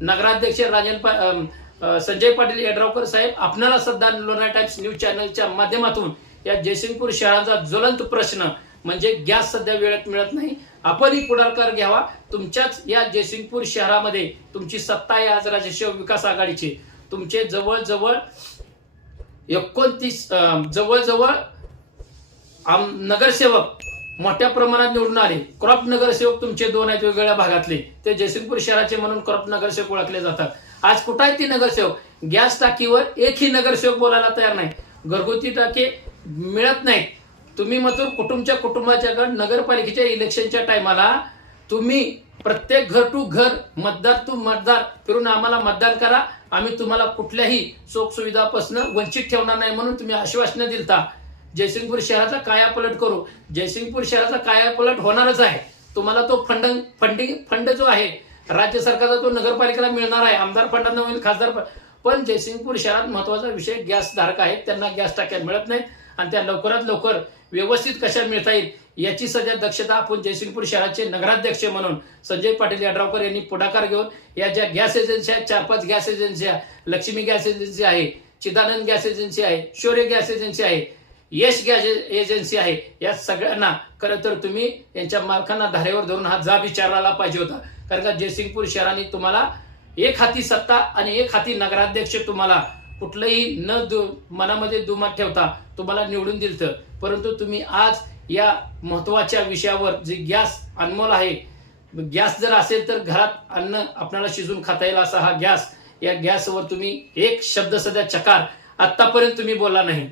नगराध्यक्ष संजय पाटील यड्रावकर साहेब आपणाला सध्या लोणार टाइम्स न्यूज चॅनलच्या माध्यमातून या जयसिंगपूर शहराचा ज्वलंत प्रश्न म्हणजे गॅस सध्या वेळेत मिळत नाही. आपणही पुढाकार घ्यावा. तुमच्याच या जयसिंगपूर शहरामध्ये तुमची सत्ता आहे आज राजशिव विकास आघाडीची. तुमचे जवळजवळ 29 नगरसेवक मोठ्या प्रमाणात निवडून आले. क्रॉप नगरसेवक तुमचे 2 आहेत वेगवेगळ्या भागातले. ते जयसिंगपूर शहराचे म्हणून क्रॉप नगरसेवक ओळखले जातात. आज कुठे आहेत ती नगरसेवक? गॅस टाकीवर एकही नगरसेवक बोलायला तयार नाही. घरगुती टाके मिळत नाहीत. तुम्ही मात्र कुटुंबाच्या नगरपालिकेच्या इलेक्शनच्या टायमाला तुम्ही प्रत्येक घर टू घर, मतदार टू मतदार फिरून आम्हाला मतदान करा, आम्ही तुम्हाला कुठल्याही सुख सुविधापासून वंचित ठेवणार नाही म्हणून तुम्ही आश्वासनं दिलता. जयसिंगपूर शहराचा कायापालट करू. जयसिंगपूर शहराचा कायापालट होणारच आहे. तुम्हाला तो फंड जो आहे राज्य सरकारचा तो नगरपालिकेला मिळणार आहे. आमदार फंडांना होईल, खासदार पण जयसिंगपूर शहरात महत्वाचा विषय गॅस धारक आहेत. त्यांना गॅस टाक्या मिळत नाहीत आणि त्या लवकरात लवकर व्यवस्थित कशा मिळता येईल याची सध्या दक्षता आपण जयसिंगपूर शहराचे नगराध्यक्ष म्हणून संजय पाटील यड्रावकर यांनी पुढाकार घेऊन या ज्या गॅस एजन्सी आहेत, 4-5 gas agency, Lakshmi gas agency आहे, चिदानंद गॅस एजन्सी आहे, शौर्य गॅस एजन्सी आहे, यश गॅस एजन्सी आहे, या सगळ्यांना खरं तर तुम्ही यांच्या मालकांना धारेवर धरून हा जाब विचारायला पाहिजे होता. कारण का जयसिंगपूर शहराने तुम्हाला एक हाती सत्ता आणि एक हाती नगराध्यक्ष तुम्हाला कुठलंही मनामध्ये दुमत ठेवता तुम्हाला निवडून दिलं. परंतु तुम्ही आज या महत्वाच्या विषयावर जे गॅस अनमोल आहे, गॅस जर असेल तर घरात अन्न आपल्याला शिजून खाता येईल असा हा गॅस, या गॅसवर तुम्ही एक शब्द सध्या चकार आतापर्यंत तुम्ही बोलला नाही.